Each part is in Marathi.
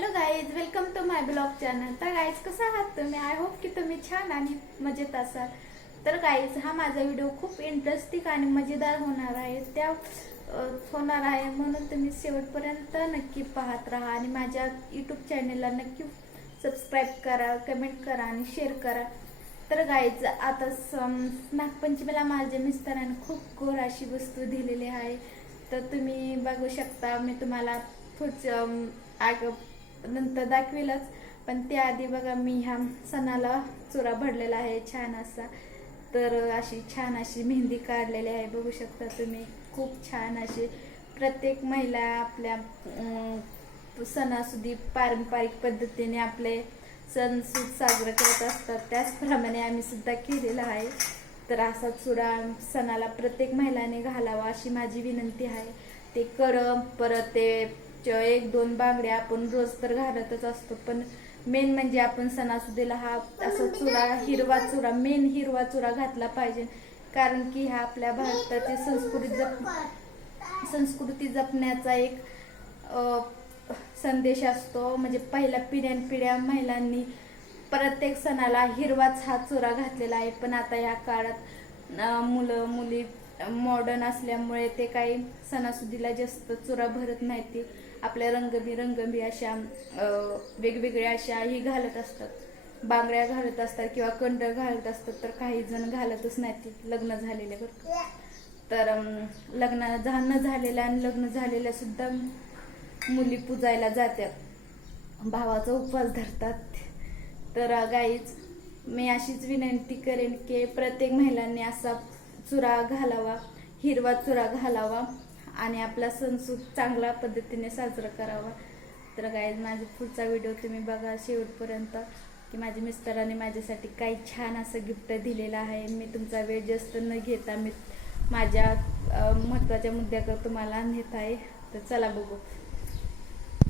Hello guys, welcome to my blog channel. तर गाईज, कसं आहात तुम्ही? आय होप की तुम्ही छान आणि मजेत असाल. तर गाईज, हा माझा व्हिडिओ खूप इंटरेस्टिंग आणि मजेदार होणार आहे. होणार आहे म्हणून तुम्ही शेवटपर्यंत नक्की पाहत राहा आणि माझ्या यूट्यूब चॅनलला नक्की सबस्क्राईब करा, कमेंट करा आणि शेअर करा. तर गाईज, आता नागपंचमीला माझ्या मिस्टरांनी खूप गोड अशी वस्तू दिलेली आहे. तर तुम्ही बघू शकता. मी तुम्हाला पुढचं नंतर दाखवेलच, पण त्याआधी बघा, मी ह्या सणाला चुरा भरलेला आहे छान असा. तर अशी छान अशी मेहंदी काढलेली आहे, बघू शकता तुम्ही. खूप छान अशी प्रत्येक महिला आपल्या सणासुदी पारंपरिक पद्धतीने आपले सण साजरे करत असतात. त्याचप्रमाणे आम्ही सुद्धा केलेला आहे. तर असा चुरा सणाला प्रत्येक महिलाने घालावा अशी माझी विनंती आहे. ते परत ते 1-2 बांगड्या आपण रोज तर घालतच असतो, पण मेन म्हणजे आपण सणासुदीला हा असा चुरा, हिरवा चुरा, मेन हिरवा चुरा घातला पाहिजे. कारण की हा आपल्या भारताची संस्कृती जपण्याचा एक संदेश असतो. म्हणजे पहिल्या पिढ्यानपिढ्या महिलांनी प्रत्येक सणाला हिरवाच हा चुरा घातलेला आहे. पण आता या काळात मुलं मुली मॉडर्न असल्यामुळे ते काही सणासुदीला जास्त चुरा भरत नाही. ती आपल्या रंगबी अशा वेगवेगळ्या अशा ही घालत असतात, बांगड्या घालत असतात किंवा कंड घालत असतात. तर काही जण घालतच नाही ती लग्न झालेले. तर लग्न न झालेल्या आणि लग्न झालेल्या सुद्धा मुली पूजायला जातात, भावाचा उपवास धरतात. तर गाईज, मी अशीच विनंती करेन की प्रत्येक महिलांनी असा चुरा घालावा, हिरवा चुरा घालावा आणि आपला सण चांगल्या पद्धतीने साजरा करावा. तर गाईज, माझा पुढचा व्हिडिओ तुम्ही बघा शेवटपर्यंत, की माझ्या मिस्टरांनी माझ्यासाठी काही छान असं गिफ्ट दिलेलं आहे. मी तुमचा वेळ जास्त न घेता मी माझ्या महत्त्वाच्या मुद्द्याकडे तुम्हाला नेत आहे. तर चला बघू.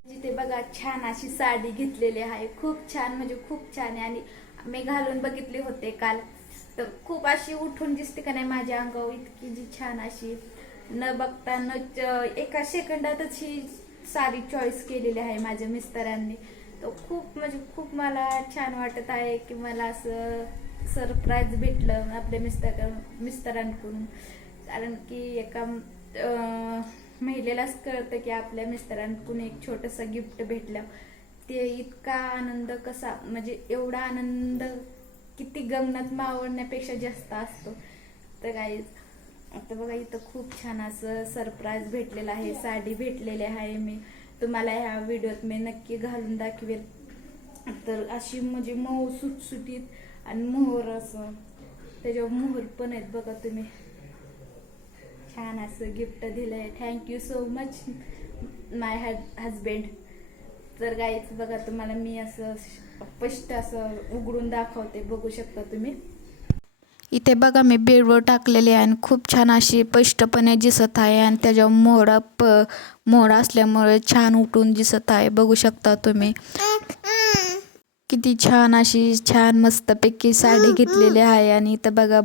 जिथे बघा, छान अशी साडी घेतलेली आहे, खूप छान, म्हणजे खूप छान आहे. आणि मी घालून बघितले होते काल, तर खूप अशी उठून दिसते का नाही माझ्या अंगावर, इतकी जी छान अशी. न बघता एका सेकंदातच ही साडी चॉईस केलेली आहे माझ्या मिस्टरांनी. तर खूप, म्हणजे खूप मला छान वाटत आहे की मला असं सरप्राईज भेटलं आपल्या मिस्टरांकडून. कारण की एका महिलेलाच कळतं की आपल्या मिस्टरांकडून एक छोटंसं गिफ्ट भेटलं, ते इतका आनंद कसा, म्हणजे एवढा आनंद किती गगनात मावळण्यापेक्षा जास्त असतो. तर गाईज, आता बघा, इथं खूप छान असं सरप्राईज भेटलेलं आहे, साडी भेटलेली आहे. मी तुम्हाला ह्या व्हिडिओत मी नक्की घालून दाखवेल. तर अशी म्हणजे मऊ सुटसुटीत आणि मोहर, असं त्याच्यावर मोहर पण आहेत बघा तुम्ही. छान असं गिफ्ट दिलंय. थँक्यू सो मच माय हजबंड. तर गाईज बघा, तुम्हाला मी असं स्पष्ट असं उघडून दाखवते, बघू शकता तुम्ही. इथे बघा, मी बेडवर टाकलेली आहे आणि खूप छान अशी स्पष्टपणे दिसत आहे. आणि त्याच्यावर मोहरा असल्यामुळे छान उठून दिसत आहे, बघू शकता तुम्ही. किती छान अशी मस्तपैकी साडी घेतलेली आहे. आणि इथं बघा,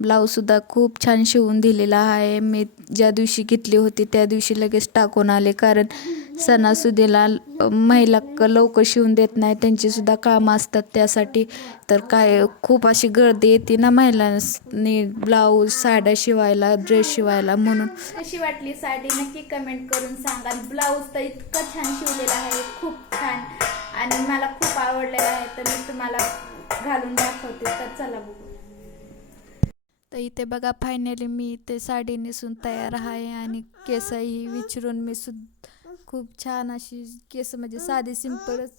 ब्लाऊज सुद्धा खूप छान शिवून दिलेला आहे. मी ज्या दिवशी घेतली होती त्या दिवशी लगेच टाकून आले, कारण सणासुदीला महिला लवकर शिवून देत नाही, त्यांची सुद्धा कामं असतात त्यासाठी. तर काय खूप अशी गर्दी येते ना महिलांनी ब्लाऊज, साड्या शिवायला, ड्रेस शिवायला. म्हणून कशी वाटली साडी नक्की कमेंट करून सांगा. ब्लाऊज तर इतकं छान शिवलेला आहे, खूप छान, आणि मला खूप आवडलेलं आहे. तर मी तुम्हाला घालून दाखवते. तर चला बघू. तर इथे बघा, फायनली मी इथे साडी नेसून तयार आहे. आणि केसही विचारून मी खूप छान अशी केस, म्हणजे साधी सिंपलच,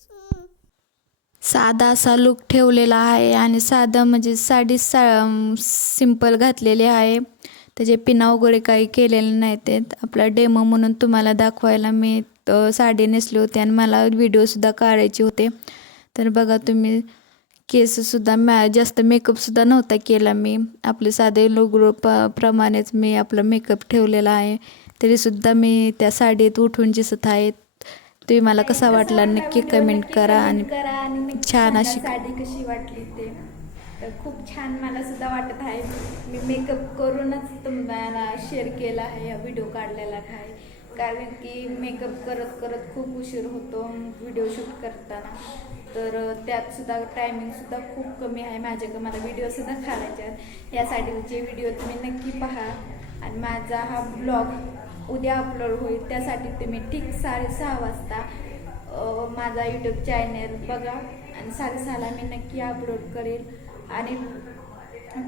साधा असा लुक ठेवलेला आहे. आणि साधा म्हणजे साडी सिंपल घातलेली आहे, त्याचे पिना वगैरे काही केलेले नाही. ते आपला डेमो म्हणून तुम्हाला दाखवायला मी साडी नेसली होती आणि मला व्हिडिओसुद्धा काढायचे होते. तर बघा तुम्ही, केससुद्धा जास्त मेकअपसुद्धा नव्हता केला मी, आपले साधे प्रमाणेच मी आपला मेकअप ठेवलेला आहे. तरीसुद्धा मी त्या साडीत उठून दिसत आहेत. तुम्ही मला कसा वाटला नक्की कमेंट करा. आणि छान अशी साडी कशी वाटली ते. तर खूप छान मला सुद्धा वाटत आहे. मी मेकअप करूनच तुम्हाला शेअर केला आहे, व्हिडिओ काढलेला आहे. कारण की मेकअप करत करत खूप उशीर होतो व्हिडिओ शूट करताना. तर त्यात सुद्धा टायमिंग सुद्धा खूप कमी आहे माझ्याकडे, मला व्हिडिओ सुद्धा काढायचे आहेत. यासाठीचे व्हिडिओ तुम्ही नक्की पहा. आणि माझा हा ब्लॉग उद्या अपलोड होईल, त्यासाठी तुम्ही ठीक 6:30 वाजता माझा यूट्यूब चॅनल बघा. आणि 6:30ला मी नक्की अपलोड करेल. आणि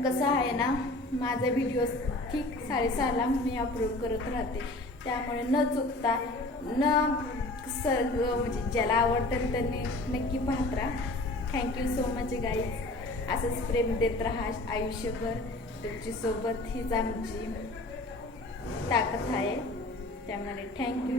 कसं आहे ना, माझा व्हिडिओ ठीक 6:30ला मी अपलोड करत राहते, त्यामुळे न चुकता म्हणजे ज्याला आवडतं त्यांनी नक्की पाहत राहा. Thank you so much guys. असंच प्रेम देत राहा आयुष्यभर. तुमच्यासोबत हीच आमची ताकद आहे, त्यामुळे थँक्यू.